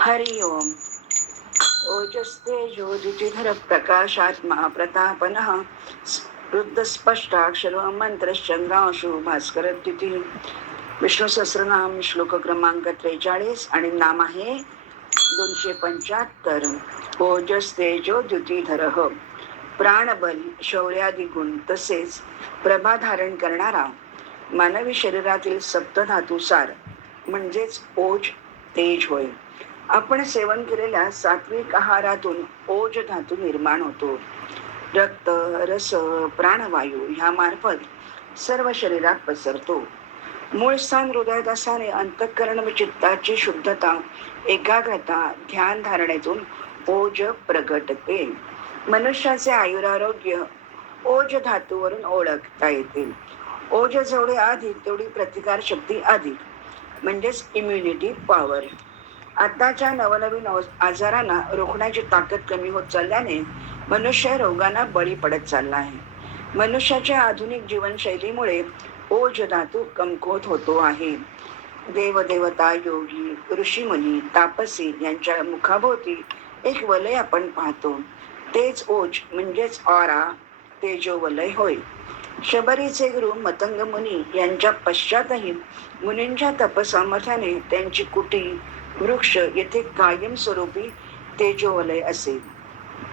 हरि ओम। ओजस्ते ज्योतिधर प्रकाशात्मा प्रतापनः। वृद्ध मंत्रशंगांशु भास्कर द्युती विष्णू सहस्रनाम श्लोक क्रमांक त्रेचाळीस आणि नाम आहे दोनशे पंच्याहत्तर। ओजस तेजो द्युतीधर प्राणबल शौर्यादी गुण तसेच प्रभा धारण करणारा मानवी शरीरातील सप्तधातुसार म्हणजेच ओज तेज होय। आपण सेवन केलेल्या सात्विक आहारातून ओज धातू निर्माण होतो. रक्त रस प्राणवायू ह्या मार्फत सर्व शरीरात पसरतो. मूळ स्थान हृदयदासाने अंतःकरण व चित्ताची शुद्धता एकाग्रता ध्यान धारणेतून ओज प्रगटते. मनुष्याचे आयुरारोग्य ओज धातूवरून ओळखता येते. ओज जेवढे अधिक तेवढी प्रतिकार शक्ती अधिक. म्हणजेच इम्युनिटी पॉवर आताच्या नवनवीन आजारांना रोखण्याची ताकद कमी होत चालल्याने मनुष्य रोगांना बळी पडत चालला आहे. मनुष्याच्या आधुनिक जीवनशैलीमुळे ओज धातू कमकुवत होतो आहे. देवदेवता योगी ऋषीमुनी तापसी यांच्या मुखाभोवती एक वलय आपण पाहतो. तेच ओज म्हणजेच ऑरा तेजो वलय होय. शबरीचे गुरु मतंग मुनी यांच्या पश्चातही मुनींच्या तपसामर्थ्याने त्यांची कुटी वृक्ष येथे कायमस्वरूपी तेजोवलय असेल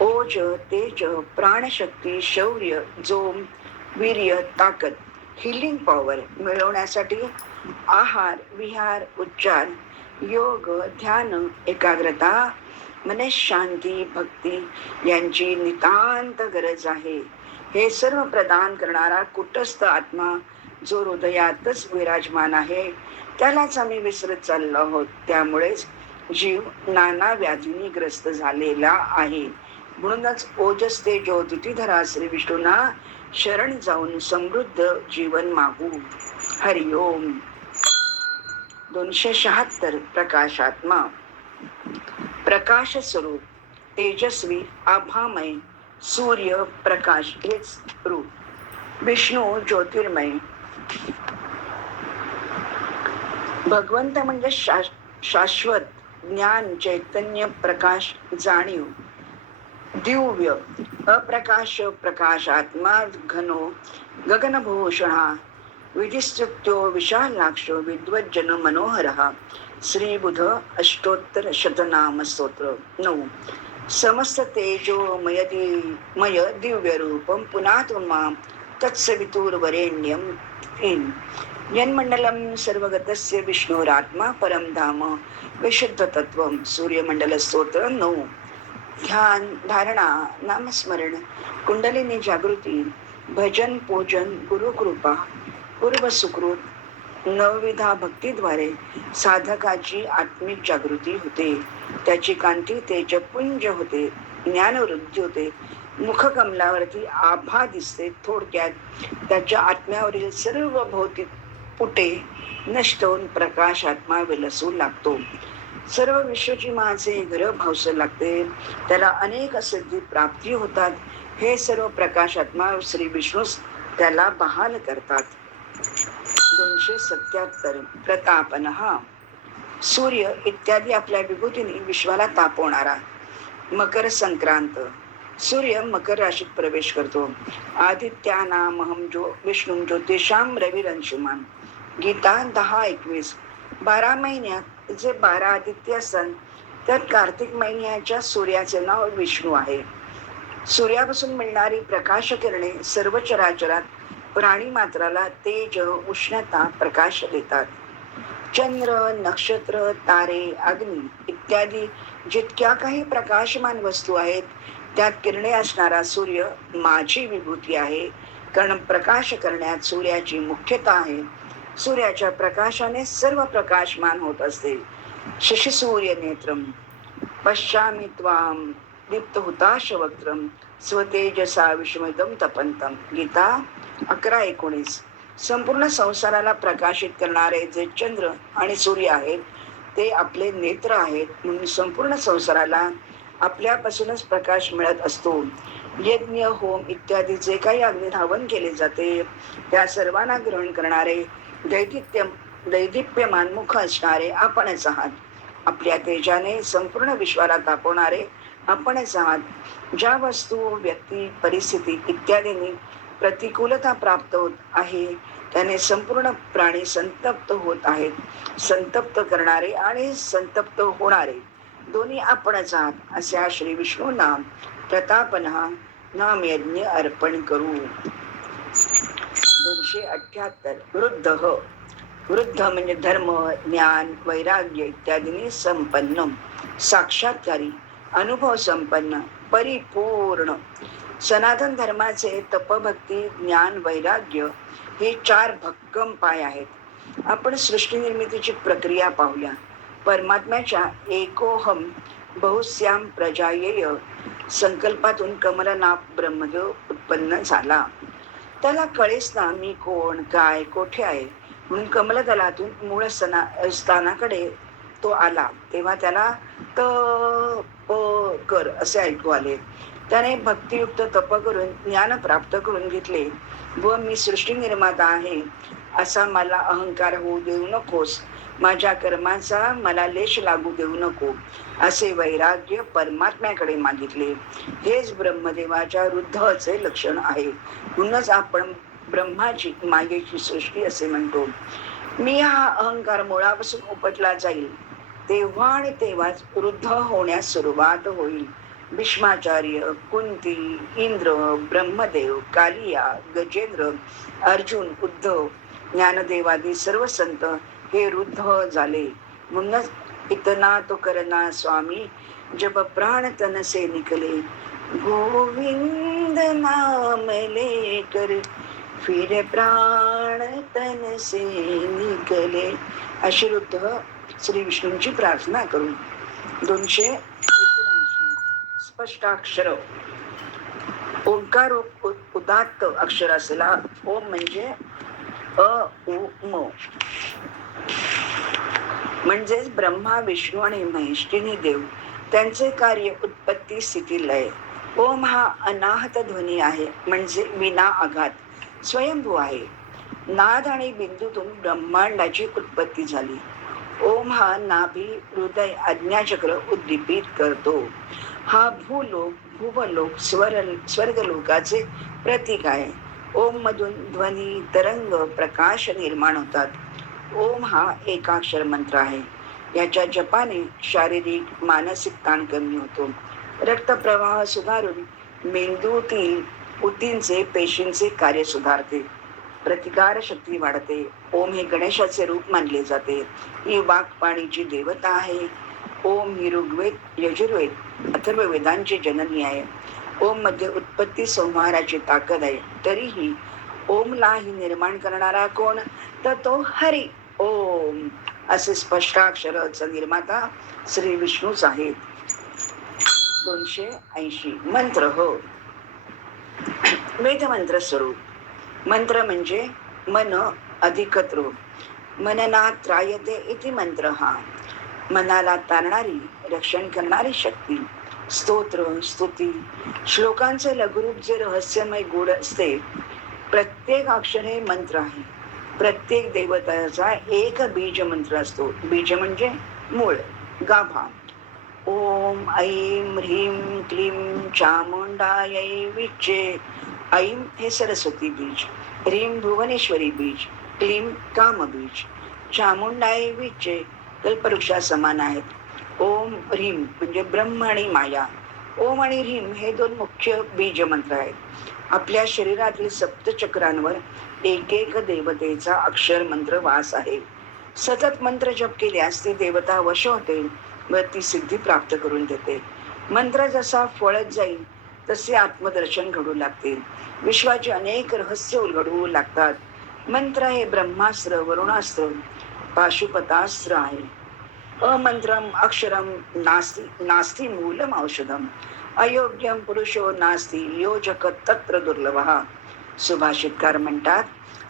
ओज तेज प्राणशक्ती शौर्य जोम वीर्य ताकद हिलिंग पॉवर मिळवण्यासाठी आहार विहार उच्चार योग ध्यान एकाग्रता मने शांती भक्ती यांची नितांत गरज आहे. हे सर्व प्रदान करणारा कुटस्थ आत्मा जो हृदयातच विराजमान आहे. त्यालाच आम्ही विसरत चाललो आहोत. त्यामुळेच जीव नाना व्याधींनी ग्रस्त झालेला आहे. म्हणूनच ओजस ते ज्योतिधरा श्री विष्णूंना शरण जाऊन समृद्ध जीवन मागू. हरिओम दोनशे शहात्तर प्रकाशात्मा. प्रकाश स्वरूप तेजस्वी आभामय सूर्य प्रकाश हेच रूप. विष्णू ज्योतिर्मय. भगवंत म्हणजे शाश्वत ज्ञान चैतन्य प्रकाश जाणीव. दिव्य अप्रकाश प्रकाशात्मा घनो गगनभूषणा विधिस्तुत्यो विशालाक्षो विद्वज्जन मनोहर श्री बुध अष्टोत्तर शतनाम स्तोत्र. नऊ. समस्त तेजो मयदी मय दिव्य रूपम पुन्हा तुम्हा तत्सवितुर्वरेण्यम यन्मंडलम सर्वगतस्य विष्णुरात्मा परम धाम। विशुद्ध तत्व सूर्यमंडल स्तोत्र नऊ ध्यान धारणा नामस्मरण कुंडलिनी जागृती भजन पूजन गुरुकृपा पूर्व सुकृत नवविधा भक्तीद्वारे साधकाची आत्मिक जागृती होते। त्याची कांती ते जपुंज होते ज्ञानवृद्धी होते। मुखकमलावरती आभा दिसते थोडक्यात। त्याच्या आत्म्यावरील सर्व भौतिक पुटे नष्ट होऊन प्रकाश आत्मा विलसू लागतो. सर्व विश्वची माझे घर भावस लागते. त्याला अनेक सिद्धी प्राप्ती होतात. हे सर्व प्रकाश आत्मा श्री विष्णूस त्याला बहाल करतात. दोनशे सत्याहत्तर प्रतापन हा सूर्य इत्यादी आपल्या विभूतीने विश्वाला तापवणारा मकर संक्रांत. सूर्य मकर राशीत प्रवेश करतो. आदित्यानामहम जो विष्णू ज्योतिषाम रविरंशुमान गीता दहा एकवीस. बारा महिन्यात जे बारा आदित्य असतात त्यात कार्तिक महिन्याच्या सूर्याचे नाव विष्णू आहे. सूर्यापासून मिळणारी प्रकाश किरणे सर्व चराचरात प्राणी मात्राला तेज उष्णता प्रकाश देतात. चंद्र नक्षत्र तारे अग्नी इत्यादी जितक्या काही प्रकाशमान वस्तू आहेत त्यात किरणे असणारा सूर्य माझी विभूती आहे. कारण प्रकाश करण्यात सूर्याची मुख्यता आहे. सूर्याच्या प्रकाशाने सर्व प्रकाशमान होत असते शशी सूर्य नेत्रम पश्चामी त्वाम दीप्त हुताश वक्त्रम स्वतेजसा विश्वदम तपंतम गीता अकरा एकोणीस. संपूर्ण संसाराला प्रकाशित करणारे जे चंद्र आणि सूर्य आहेत ते आपले नेत्र आहेत म्हणून संपूर्ण संसाराला आपल्यापासूनच प्रकाश मिळत असतो. यज्ञ होम इत्यादी जे काही अग्निधावन केले जाते त्या सर्वांना ग्रहण करणारे दैदित्य दैदिप्यमान मुख असणारे आपणच आहात. आपल्या तेजाने संपूर्ण विश्वाला तापवणारे आपणच आहात. ज्या वस्तू व्यक्ती परिस्थिती इत्यादींनी प्रतिकूलता प्राप्त होत आहे त्याने संपूर्ण प्राणी संतप्त होत आहेत. संतप्त करणारे आणि संतप्त होणारे दोन्ही आपणच आहात अशा श्री विष्णूंना प्रतापना नाम यज्ञ अर्पण करू. दोनशे अठ्याहत्तर. वृद्ध हो. वृद्ध म्हणजे धर्म ज्ञान वैराग्य इत्यादींनी संपन्न. साक्षात्कारी अनुभव संपन्न परिपूर्ण. सनातन धर्माचे तपभक्ती ज्ञान वैराग्य हे चार भक्कम पाय आहेत. आपण सृष्टी निर्मितीची प्रक्रिया पाहूया. परमात्म्याच्या एकोहम बहुश्याम प्रजायेय संकल्पातून कमलनाथ ब्रह्मदेव उत्पन्न झाला. त्याला कळेच ना मी कोण काय कोठे आहे? म्हणून कमलदलातून मूळ सना स्थानाकडे तो आला. तेव्हा त्याला त प कर असे ऐकू आले. त्याने भक्तियुक्त तप करून ज्ञान प्राप्त करून घेतले. व मी सृष्टी निर्माता आहे. असा मला अहंकार होऊ देऊ नकोस. माझ्या कर्माचा मला लेश लागू देऊ नको असे वैराग्य परमात्म्याकडे मागितले. हेच ब्रह्मदेवाच्या वृद्धचे लक्षण आहे. म्हणूनच आपण ब्रह्माची मागेची सृष्टी असे म्हणतो. मी हा अहंकार मुळापासून उपटला जाईल तेव्हा आणि तेव्हाच वृद्ध होण्यास सुरुवात होईल. भीष्माचार्य कुंती इंद्र ब्रह्मदेव कालिया गजेंद्र अर्जुन उद्धव ज्ञानदेवादी सर्व संत हे वृद्ध झाले. म्हणूनच इतना तो करना स्वामी जब प्राण तन से निकले गोविंद नाम लेकर फिर प्राण तन से निकले. अशी वृद्ध श्री विष्णूंची प्रार्थना करून दोनशे एकोणऐंशी स्पष्टाक्षर ओंकार उ- उदात्त अक्षर असला ओम म्हणजे अ उ म. म्हणजेच ब्रह्मा विष्णू आणि महेश तिन्ही देव. त्यांचे कार्य उत्पत्ती स्थिती लय. ओम हा अनाहत ध्वनी आहे म्हणजे विना आघात. स्वयंभू आहे. नाद आणि बिंदूतून ब्रह्मांडाची उत्पत्ती झाली. ओम हा नाभी हृदय आज्ञाचक्र उद्दीपित करतो. हा भूलोक भुवलोक स्वर स्वर्गलोकाचे प्रतीक आहे. ओम मधून ध्वनी तरंग प्रकाश निर्माण होतात. ओम हा एकाक्षर मंत्र आहे. याच्या जपाने शारीरिक मानसिक ताण कमी होतो. रक्तप्रवाह सुधारून मेंदूतील ऊतींचे पेशींचे कार्य सुधारते. प्रतिकार शक्ती वाढते. ओम हे गणेशाचे रूप मानले जाते. ही वाघपाणीची देवता आहे. ओम ही ऋग्वेद यजुर्वेद अथर्ववेदांची जननी आहे. ओममध्ये उत्पत्ती संहाराची ताकद आहे. तरीही ओमला ही निर्माण करणारा कोण? तर तो हरी ओम असे स्पष्टाक्षराचा निर्माता श्री विष्णूच आहेत दोनशे ऐंशी. मंत्र हो. वेद मंत्र स्वरूप. मंत्र म्हणजे मन अधिकत्रो मनना त्रायते इति मंत्र. हा मनाला तारणारी रक्षण करणारी शक्ती. स्तोत्र स्तुती. श्लोकांचे लघुरूप जे रहस्यमय गुण असते प्रत्येक अक्षर हे मंत्र आहे. प्रत्येक देवताचा एक बीज मंत्र असतो. बीज म्हणजे मूळ गाभा. ओम ऐं ह्रीं क्लीं चामुंडायै विच्चे. ऐं हे सरस्वती बीज ह्रीं भुवनेश्वरी बीज क्लीं काम बीज चामुंडाय विच्चे कल्पवृक्षा समान आहेत. ओम ह्रीम म्हणजे ब्रह्म आणि माया. ओम आणि ह्रीम हे दोन मुख्य बीज मंत्र आहेत. आपल्या शरीरातील सप्तचक्रांवर एक एक देवतेचा अक्षर मंत्र वास आहे. सतत मंत्र जप केल्यास ती देवता वश होते व ती सिद्धी प्राप्त करून देते. मंत्र जसा फळत जाईल तसे आत्मदर्शन घडू लागते विश्वाचे अनेक रहस्य उलगडू लागतात. मंत्र हे ब्रह्मास्त्र वरुणास्त्र पाशुपतास्त्र आहे. अमंत्रम अक्षरम नास्ति नास्ति मूलम औषधम। अयोग्यम पुरुषो नास्ति योजक तत्र दुर्लभ। सुभाषितकार म्हणतात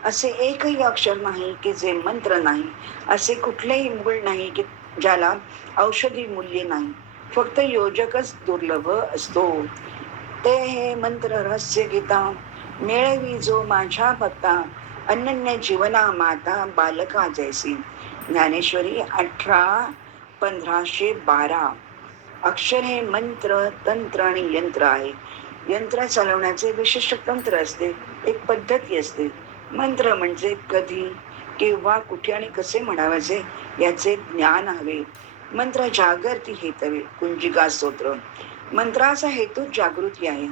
असे एकही अक्षर नाही की जे मंत्र नाही असे कुठलेही मूळ नाही की ज्याला औषधी मूल्य नाही. फक्त योजकच दुर्लभ असतो. ते हे मंत्र रहस्य गीता मेळवी जो माझ्या भक्ता अनन्य जीवना माता बालका जैसी ज्ञानेश्वरी अठरा पंधराशे बारा. अक्षर हे मंत्र तंत्र आणि यंत्र आहे. यंत्र चालवण्याचे विशिष्ट तंत्र असते. एक पद्धती असते. मंत्र म्हणजे कधी केव्हा कुठे आणि कसे म्हणावायचे याचे ज्ञान हवे. मंत्र जागृती हेतवे कुंजिका स्तोत्र. मंत्राचा हेतू जागृती आहे.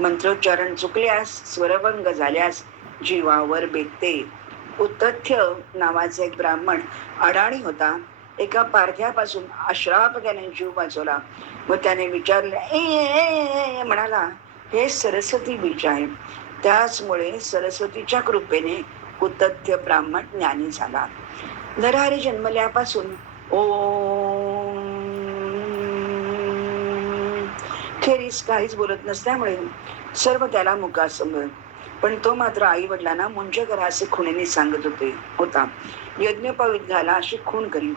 मंत्रोच्चारण चुकल्यास स्वरभंग झाल्यास जीवावर बेतते उत्तथ्य नावाचा एक ब्राह्मण अडाणी होता. एका पारध्यापासून अश्राप त्याने जीव वाचवला. व त्याने विचारले ए, म्हणाला हे सरस्वती बीज आहे. त्याचमुळे सरस्वतीच्या कृपेने उत्तथ्य ब्राह्मण ज्ञानी झाला. नरहरी जन्मल्यापासून ओ खेरीस काहीच बोलत नसल्यामुळे सर्व त्याला मुखासमोर पण तो मात्र आई वडिलांना मुंज करा असे खुणेने सांगत होते होता. यज्ञोपवित झाला अशी खून करी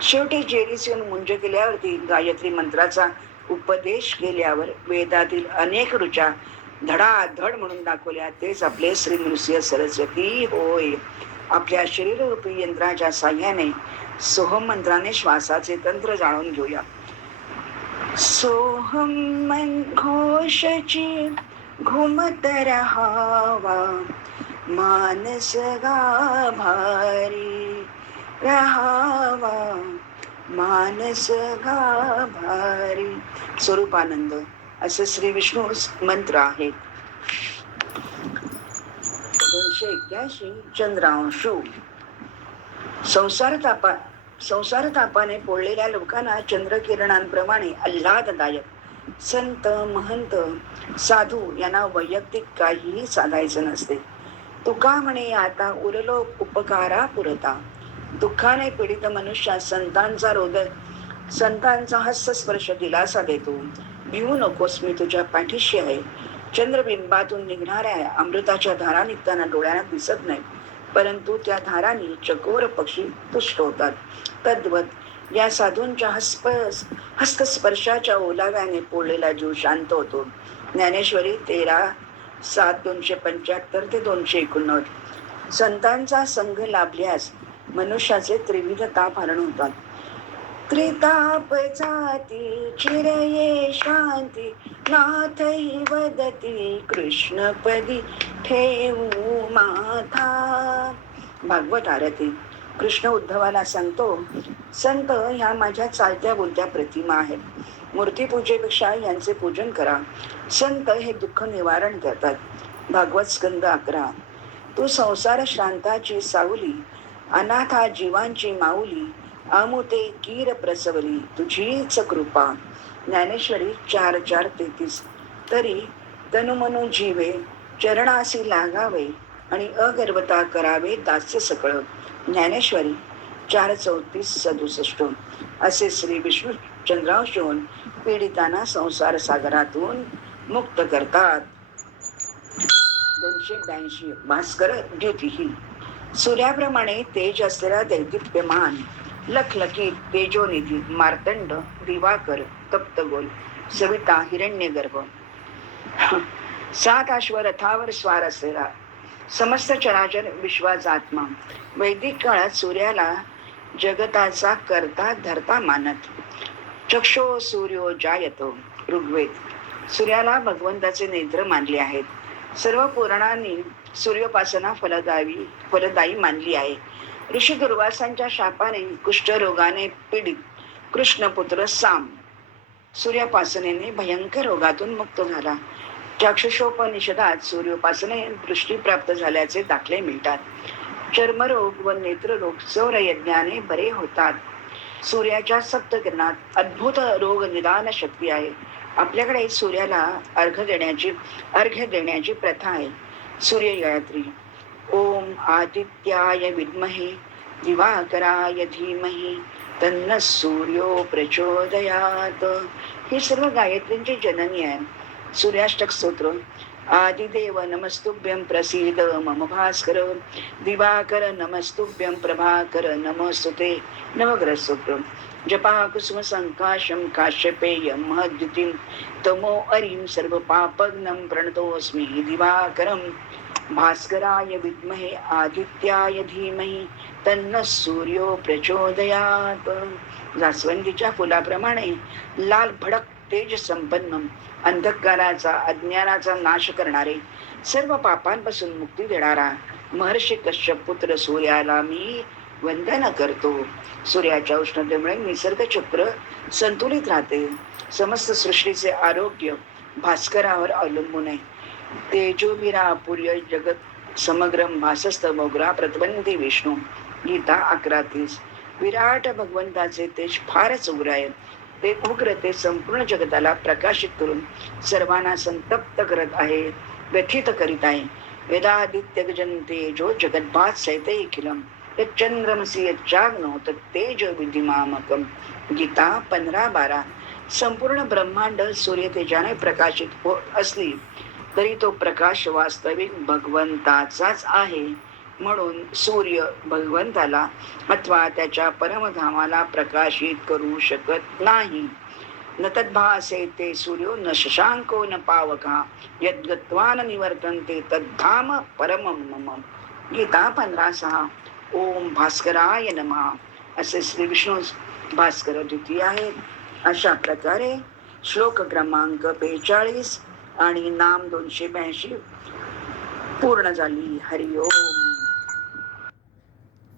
शेवटी जेरीस येऊन मुंज केल्यावरती गायत्री मंत्राचा उपदेश केल्यावर वेदातील अनेक ऋचा धडाधड म्हणून दाखवल्या तेच आपले श्री नृसिंह सरस्वती होय. आपल्या शरीररूपी यंत्राच्या साह्याने सोहम मंत्राने श्वासाचे तंत्र जाणून घेऊया. सोहम घोषची घुमत रहावा मानस गाभारी रहावा मानस गाभारी स्वरूपानंद असं श्री विष्णू मंत्र आहे. दोनशे एक्क्याऐंशी चंद्रांशू. संसार तापा संसार तापाने पोळलेल्या लोकांना चंद्रकिरणांप्रमाणे आल्हाददायक. संत महंत साधू यांना वैयक्तिक काहीही साधायचं नसते. तुका म्हणे आता उरलो उपकारा पुरता. दुःखाने पीडित मनुष्या संतांचा रोदक संतांचा हस्तस्पर्श दिलासा देतो. भिवू नकोस मी तुझ्या पाठीशी आहे. चंद्रबिंबातून निघणाऱ्या अमृताच्या धारा निघताना डोळ्यांना दिसत नाही. परंतु त्या धारांनी चकोर पक्षी तुष्ट होतात. तद्वत या साधूंच्या हस्प हस्तस्पर्शाच्या ओलाव्याने पोळलेला जीव शांत होतो. ज्ञानेश्वरी तेरा सात दोनशे पंच्याहत्तर ते दोनशे एकोणनव्वद. संतांचा संघ लाभल्यास मनुष्याचे त्रिविध ताप हरण होतात. त्रिताप जाती चिरये शांती नाथही वदती कृष्णपदी ठेवू माथा. भागवत आरती. कृष्ण उद्धवाला सांगतो संत ह्या माझ्या चालत्या बोलत्या प्रतिमा आहेत. मूर्तीपूजेपेक्षा यांचे पूजन करा. संत हे दुःख निवारण करतात. भागवत स्कंद अकरा. तू संसार श्रांताची सावली अनाथा जीवांची माऊली अमुते कीर प्रसवली तुझीच कृपा. ज्ञानेश्वरी चार चार तेतीस तरी तनुमनु जीवे चरणासी लागावे आणि अगर्वता करावे दास्य सकळ. ज्ञानेश्वरी चार चौतीस सदुसष्ट. असे श्री विष्णू चंद्रांशून पीडितांना संसार सागरातून मुक्त करतात. दोनशे ब्याऐंशी भास्कर ज्योतिही. सूर्याप्रमाणे तेज असलेला दैदिप्यमान लखलखीत तेजोनिधी मार्तंड दिवाकर तप्तगोल सविता हिरण्यगर्भ. सात अश्वरथावर स्वार असलेला समस्त चराचर विश्वाजात्मा वैदिक काळात सूर्याला जगताचा करता धरता मानत. चक्षो सूर्यो जायतो ऋग्वेद. सूर्याला भगवंताचे नेत्र मानले आहेत. सर्व पुराणांनी सूर्योपासना फलदायी फलदायी मानली आहे. ऋषी दुर्वासांच्या शापाने कुष्ठरोगाने पीडित कृष्णपुत्र साम सूर्योपासनेने भयंकर रोगातून मुक्त झाला. चाक्षुषोपनिषदात सूर्योपासने दृष्टी प्राप्त झाल्याचे दाखले मिळतात. चर्मरोग व नेत्ररोग सौर यज्ञाने बरे होतात. सूर्याच्या सप्तकिरणात अद्भुत रोग निदान शक्ती आहे. आपल्याकडे सूर्याला अर्घ देण्याची अर्घ्य देण्याची प्रथा आहे. सूर्य गायत्री ओम आदित्याय विद्महे दिवाकराय धीमहि तन्न सूर्यो प्रचोदयात. ही सर्व गायत्रींची जननी आहे सूर्याष्टक स्तोत्र आदिदेव नमस्तुभ्यं प्रसीद मम भास्कर दिवाकर नमस्तुभ्यं प्रभाकर नमस्तुते नवग्रह स्तोत्र जपा कुसुम संकाशम काश्यपेय महद्युतिं तमो अरिं सर्वपापग्नं प्रणतोऽस्मि दिवाकरं। भास्कराय विद्महे आदित्याय धीमहि तन्न सूर्यो प्रचोदयात्। जास्वंदीच्या फुलाप्रमाणे लाल भडक तेज संपन्न अंधकाराचा अज्ञानाचा नाश करणारे सर्व पापांपासून मुक्ती देणारा महर्षी कश्यप पुत्र सूर्याला मी वंदन करतो. सूर्याच्या उष्णतेमुळे निसर्ग चक्र संतुलित राहते. समस्त सृष्टीचे आरोग्य भास्करावर अवलंबून आहे. तेजोभिरा पुर्य जगत समग्रम भासस्त मोगरा प्रतिबंधी विष्णू गीता अकरा तीस विराट भगवंताचे तेज फारच उग्र आहे ते उग्र ते संपूर्ण जगताला प्रकाशित करून सर्वांना संतप्त करत आहे व्यथित करीत आहे. वेदादित्य गजंते जो जगद्भात सैते अखिलम चंद्रमसी तर तेज विधिमामकम गीता पंधरा बारा। संपूर्ण ब्रह्मांड सूर्य तेजाने प्रकाशित होत असली तरी तो प्रकाश वास्तविक भगवंताचाच आहे. म्हणून सूर्य भगवंताला अथवा त्याच्या परमधामाला प्रकाशित करू शकत नाही. न तद्भासे ते सूर्यो न शशांको न पावका यद्गत्वान निवर्तनते तद्धाम परमं मम. गीता पंधरा सहा. ओम भास्कराय नमः. असे श्री विष्णू भास्कर द्वितीय आहेत. अशा प्रकारे श्लोक क्रमांक बेचाळीस आणि नाम दोनशे ब्याऐंशी पूर्ण झाली. हरिओम.